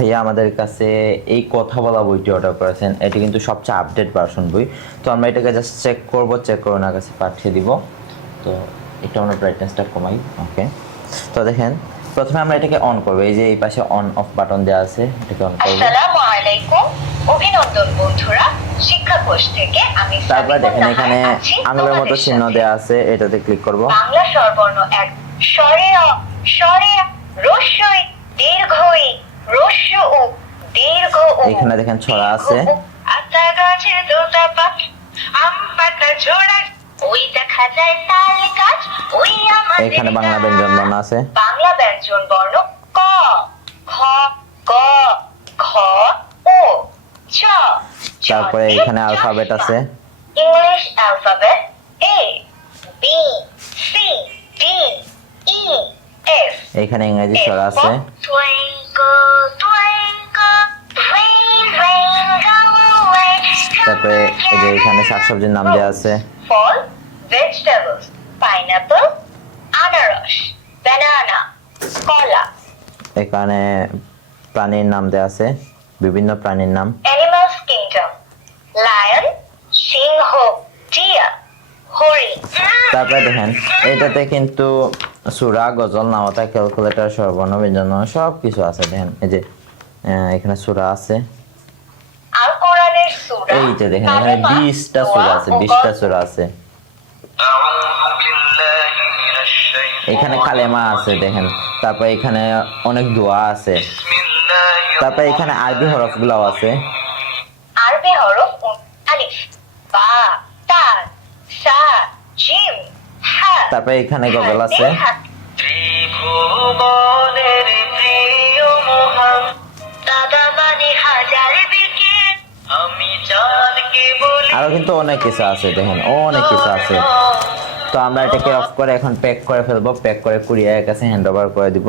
ভাইয়া আমাদের কাছে এই কথা বলা বইটি অর্ডার করেছেন, এটি কিন্তু সবচেয়ে আপডেট ভার্সন বই। তো আমরা এটাকে জাস্ট চেক করব, চেক করে ওনার কাছে পাঠিয়ে দিব। তো একটু আমরা ব্রাইটনেসটা কমাই। ওকে, তো দেখেন প্রথমে আমরা এটাকে অন করবো। এই যে এই পাশে অন অফ বাটন দেওয়া আছে, এটাকে অন করব। আসসালামু আলাইকুম, অভিনন্দন বন্ধুরা, শিক্ষাকোষ থেকে আমি। তারপরে দেখেন এখানে আঙুলের মতো চিহ্ন দেওয়া আছে, এটাতে ক্লিক করব। বাংলা স্বরবর্ণ এক, স্বরে অ, স্বরে রস্যই দীর্ঘই, রস্য ও দীর্ঘ ও। এখানে দেখেন ছড়া আছে। আতা গাছে দোতা পাখি, আম পাতা ঝোড়া, ওই দেখা যায় তাল গাছ, ওই আমাদের। এখানে বাংলা ব্যঞ্জন বর্ণ আছে। বাংলা ব্যঞ্জন বর্ণ ক, খ, গ, ঘ, ও, চ। তারপরে এখানে অ্যালফাবেট আছে। English alphabet A, B, C, D, E, F. এখানে ইংরেজি ছড়া আছে। তারপরে এই যে এখানে শাকসবজির নাম দেওয়া আছে। ফল, ভেজিটেবলস, পাইনাপল, আনারস, ব্যানানা, কলা। এখানে প্রাণীর নাম দেওয়া আছে, বিভিন্ন প্রাণীর নাম। অ্যানিমালস কিংডম, লায়ন, সিংহ, টিয়ার, হরিণ। তারপরে দেখেন এটাতে কিন্তু সূরা, গজল, নাওতা, ক্যালকুলেটর, স্বরবর্ণ, ব্যঞ্জন সব কিছু আছে। দেখেন এই যে এখানে সূরা আছে। আল কোরআনের সূরা, এই যে দেখেন এখানে 20টা সূরা আছে, 20টা সূরা আছে। এখানে কালেমা আছে দেখেন। তারপর এখানে অনেক দোয়া আছে। তারপর এখানে আরবি হরফগুলোও আছে। আরবি হরফ আলিফ, বা, তা, সা, জিম, হা। তারপর এখানে গজল আছে। ত্রিভুবনের প্রিয় মোহাম, দাদা মানে হাজার বিকে, আমি চাঁদকে বলি। আরো কিন্তু অনেক কিছু আছে, দেখেন অনেক কিছু আছে। তো আমরা এটাকে অফ করে এখন প্যাক করে ফেলবো। প্যাক করে কুরিয়ারের কাছে হ্যান্ড ওভার করে দিব।